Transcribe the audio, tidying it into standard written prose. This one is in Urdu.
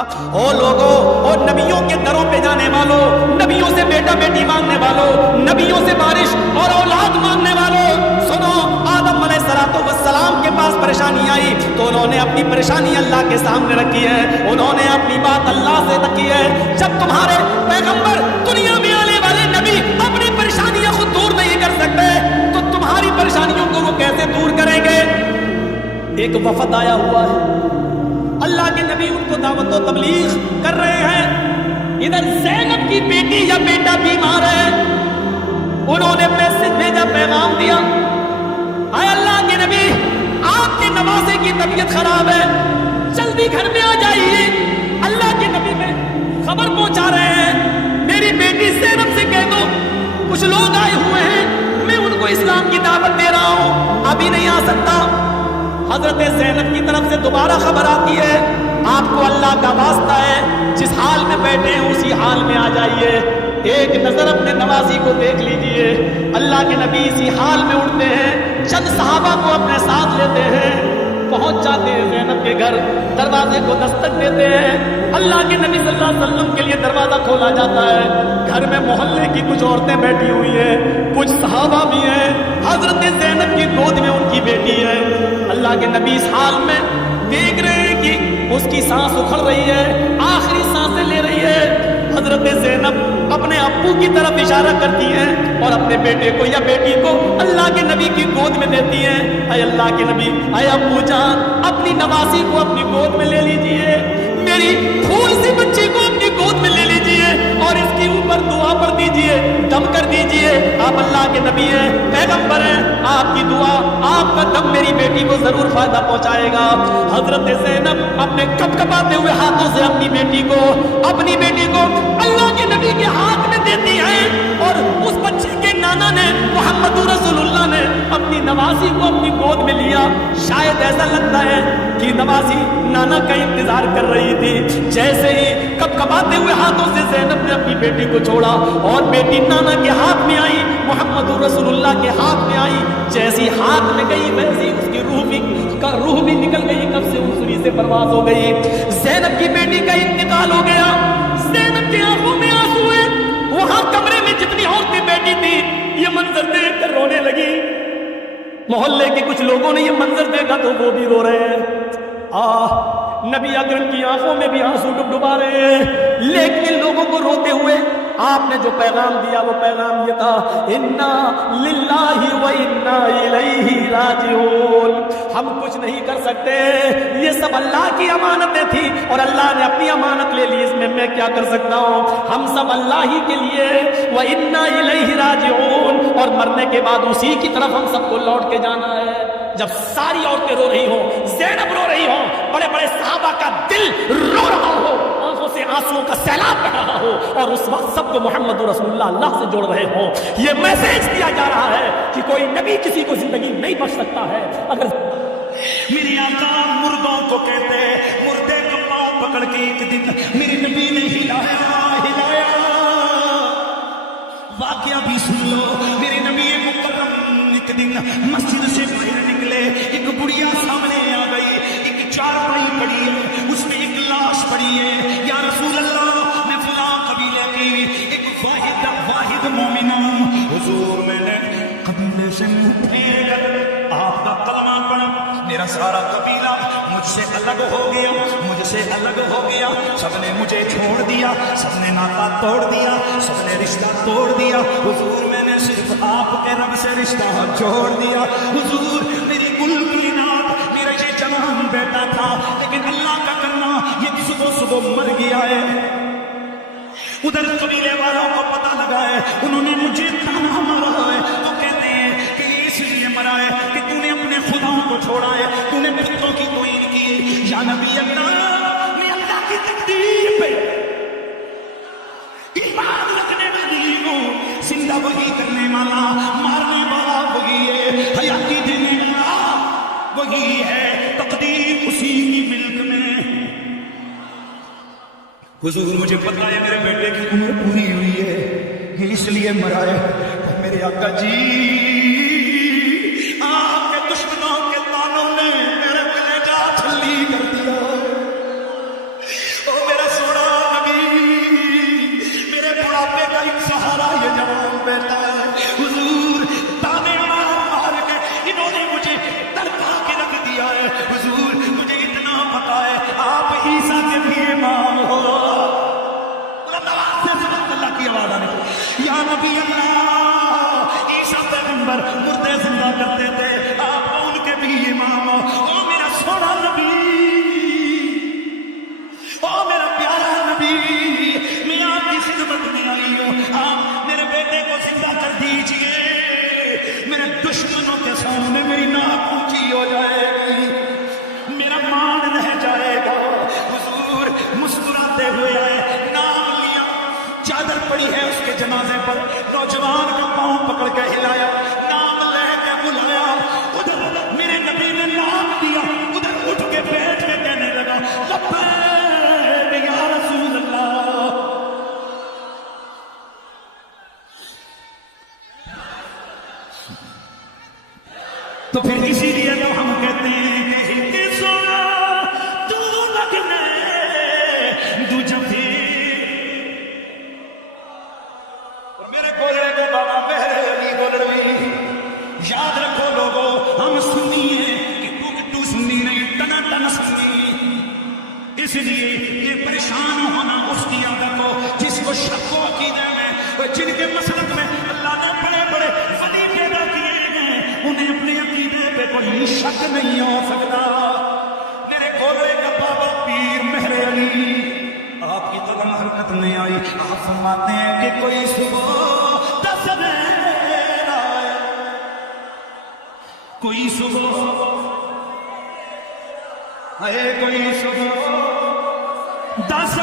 او لوگو، او نبیوں کے دروں پہ جانے والوں، نبیوں سے بیٹا بیٹی مانگنے والوں، نبیوں سے بارش اور اولاد مانگنے والوں، سنو، آدم علیہ السلام کے پاس پریشانی آئی تو انہوں نے اپنی پریشانی اللہ کے سامنے رکھی ہے، انہوں نے اپنی بات اللہ سے رکھی ہے۔ جب تمہارے پیغمبر دنیا میں آنے والے نبی اپنی پریشانیاں خود دور نہیں کر سکتے تو تمہاری پریشانیوں کو وہ کیسے دور کریں گے؟ ایک وفد آیا ہوا ہے، اللہ کے نبی ان کو دعوت و تبلیغ کر رہے ہیں، ادھر زینب کی بیٹی یا بیٹا بیمار ہے، انہوں نے میسج بھیجا، پیغام دیا، اے اللہ کے نبی، آپ کے نواسے کی طبیعت خراب ہے، جلدی گھر میں آ جائیے۔ اللہ کے نبی میں خبر پہنچا رہے ہیں، میری بیٹی زینب سے کہہ دو کچھ لوگ آئے ہوئے ہیں، میں ان کو اسلام کی دعوت دے رہا ہوں، ابھی نہیں آ سکتا۔ حضرت زینب کی طرف سے دوبارہ خبر آتی ہے، آپ کو اللہ کا واسطہ ہے، جس حال میں بیٹھے ہیں اسی حال میں آ جائیے، ایک نظر اپنے نوازی کو دیکھ لیجئے۔ اللہ کے نبی اسی حال میں اٹھتے ہیں، چند صحابہ کو اپنے ساتھ لیتے ہیں، پہنچ جاتے ہیں زینب کے گھر، دروازے کو دستک دیتے ہیں، اللہ کے نبی صلی اللہ علیہ وسلم کے لیے دروازہ کھولا جاتا ہے، گھر میں محلے کی کچھ عورتیں بیٹھی ہوئی ہیں، کچھ صحابہ بھی ہیں، حضرت زینب کی گود میں ان کی بیٹی ہے۔ اللہ کے نبی اس حال میں دیکھ رہے ہیں کہ اس کی سانس اکھڑ رہی ہے، آخری سانسیں لے رہی ہے۔ حضرت زینب اپنے ابو کی طرف اشارہ کرتی ہیں اور اپنے بیٹے کو یا بیٹی کو اللہ کے نبی کی گود میں دیتی ہیں، اے اللہ کے نبی، اے ابو جان، اپنی نواسی کو اپنی گود میں لے لیجئے، میری پھول سی بچی کو اپنی گود میں لے لیجئے اور اس کے اوپر دعا پڑھ دیجئے، دم کر دیجئے، آپ اللہ کے نبی ہیں، پیغمبر ہیں، آپ کی دعا، آپ کا دم میری بیٹی کو ضرور فائدہ پہنچائے گا۔ حضرت زینب اپنے کپ کپاتے ہوئے ہاتھوں سے اپنی بیٹی کو اللہ کے نبی کے ہاتھ میں دیتی ہیں اور اس بچے کے نانا نے، محمد رسول اللہ نے اپنی نوازی کو اپنی گود میں لیا۔ شاید ایسا لگتا ہے کہ نوازی نانا کا انتظار کر رہی تھی، جیسے ہی کپ کپاتے ہوئے ہاتھوں سے زینب نے اپنی بیٹی کو چھوڑا اور بیٹی نانا کے ہاتھ میں آئی، محمد رسول اللہ کے ہاتھ میں آئی، جیسی ہاتھ میں گئی ویسی اس کی روح بھی نکل گئی، کب سے انسری سے پرواز ہو گئی۔ زینب کی بیٹی کا انتقال ہو گیا، زینب کی آنکھوں میں آنسو ہے، وہاں کمرے میں جتنی عورتیں بیٹھی تھی یہ منظر دیکھ کر رونے لگی۔ محلے کے کچھ لوگوں نے یہ منظر دیکھا تو وہ بھی رو رہے ہیں، نبی اکرم کی آنکھوں میں بھی آنسو ڈبڈبا رہے ہیں، لیکن ان لوگوں کو روتے ہوئے آپ نے جو پیغام دیا وہ پیغام یہ تھا، انا للہ و انا الیہ راجعون، ہم کچھ نہیں کر سکتے، یہ سب اللہ کی امانتیں تھی اور اللہ نے اپنی امانت لے لی، اس میں کیا کر سکتا ہوں، ہم سب اللہ ہی کے لیے، و انا الیہ راجعون، اور مرنے کے بعد اسی کی طرف ہم سب کو لوٹ کے جانا ہے۔ جب ساری عورتیں رو رہی ہوں، زینب رو رہی ہوں، بڑے بڑے صحابہ کا دل رو رہا ہو، آنکھوں سے آنسوؤں کا سیلاب بہ رہا ہو، اور اس وقت سب کو محمد رسول اللہ سے جوڑ رہے ہوں، یہ میسج دیا جا رہا ہے کہ کوئی نبی کسی کو زندگی نہیں بخش سکتا ہے۔ اگر میری آقا مردوں کو کہتے ہیں، مردے کا پاؤں پکڑ کے ایک دن میرے نبی نے ہلایا، واقعہ بھی سن لو، میرے نبی مکرم ایک دن مسجد سے باہر نکلے، ایک بڑھیا سامنے آ گئی، ایک چارپائی پڑی ہے، اس میں ایک لاش پڑی ہے، یا رسول اللہ میں فلاں قبیلے کی ایک واحد مومن ہوں، حضور میں نے قبیلے سے پھیر کر آپ کا کلمہ پڑھا، میرا سارا قبیلہ مجھ سے الگ ہو گیا، مجھ سے الگ ہو گیا، سب نے مجھے چھوڑ دیا، سب نے ناتا توڑ دیا، سب نے رشتہ توڑ دیا، حضور میں نے صرف آپ کے رب سے رشتہ چھوڑ دیا، حضور میری گل کی نات، میرا یہ جوان بیٹا تھا، لیکن اللہ کا کرنا یہ صبح مر گیا ہے۔ ادھر قبیلے والوں کو پتہ لگا ہے، انہوں نے مجھے تانا مارا ہے، تو کہتے ہیں کہ یہ اس لیے مرا ہے کہ تو نے اپنے خدا کو چھوڑا ہے، تو نے بتوں کی توہین کی، یا نبی اللہ میں اللہ کی تقدیر پہ ایمان رکھنے والی ہوں، زندہ وہی کرنے والا، مارنے والا وہی ہے، حیاتی دینے والا وہی ہے، تقدیر اسی کی ملک میں۔ حضور مجھے پتہ ہے میرے بیٹے کی عمر پوری ہوئی ہے، یہ اس لیے مرا ہے، میرے آقا جی آپ کے دشمنوں کے تانوں نے میرے کلیجہ چھلی کر دیا، او میرے نبی اللہ عیسیٰ پیغمبر مردے زندہ کرتے تھے، آپ ان کے بھی امام ہو۔ او میرا سونا نبی، او میرا پیارا نبی، میں آپ کی خدمت میں آئی ہوں، آپ میرے بیٹے کو زندہ کر دیجئے، میرے دشمنوں کے سامنے میری ناک اونچی ہو جائے گی، میرا مان رہ جائے گا۔ حضور مسکراتے ہوئے آئے، نام لیا، چادر پڑی ہے اس کے جنازے پر، نوجوان کا پاؤں پکڑ کے ہلایا، نام لے کے بلایا، ادھر میرے نبی نے نام دیا، ادھر اٹھ کے بیٹھ کے کہنے لگا لبیک یا رسول اللہ۔ تو پھر اسی لیے تو ہم کہتے ہیں کہ ہندی سونا تو لگنے دو جفی۔ میرے کولے کو بابا میرے علی گولڑوی، یاد رکھو لوگو، ہم سنی ہیں کہ تو سنی نہیں، ٹنا ٹن سنی، اس لیے یہ پریشان ہونا اس کی عادت ہو جس کو شک و عقیدے میں، جن کے مسلک میں اللہ نے بڑے بڑے ولی پیدا کیے ہیں، انہیں اپنے عقیدے پہ کوئی شک نہیں ہو سکتا۔ میرے کولے کا بابا پیر مہر علی، آپ کی قدم حرکت نہیں آئی، آپ فرماتے ہیں کہ کوئی صبح دس بیر آئے، کوئی صبح آئے، کوئی صبح 10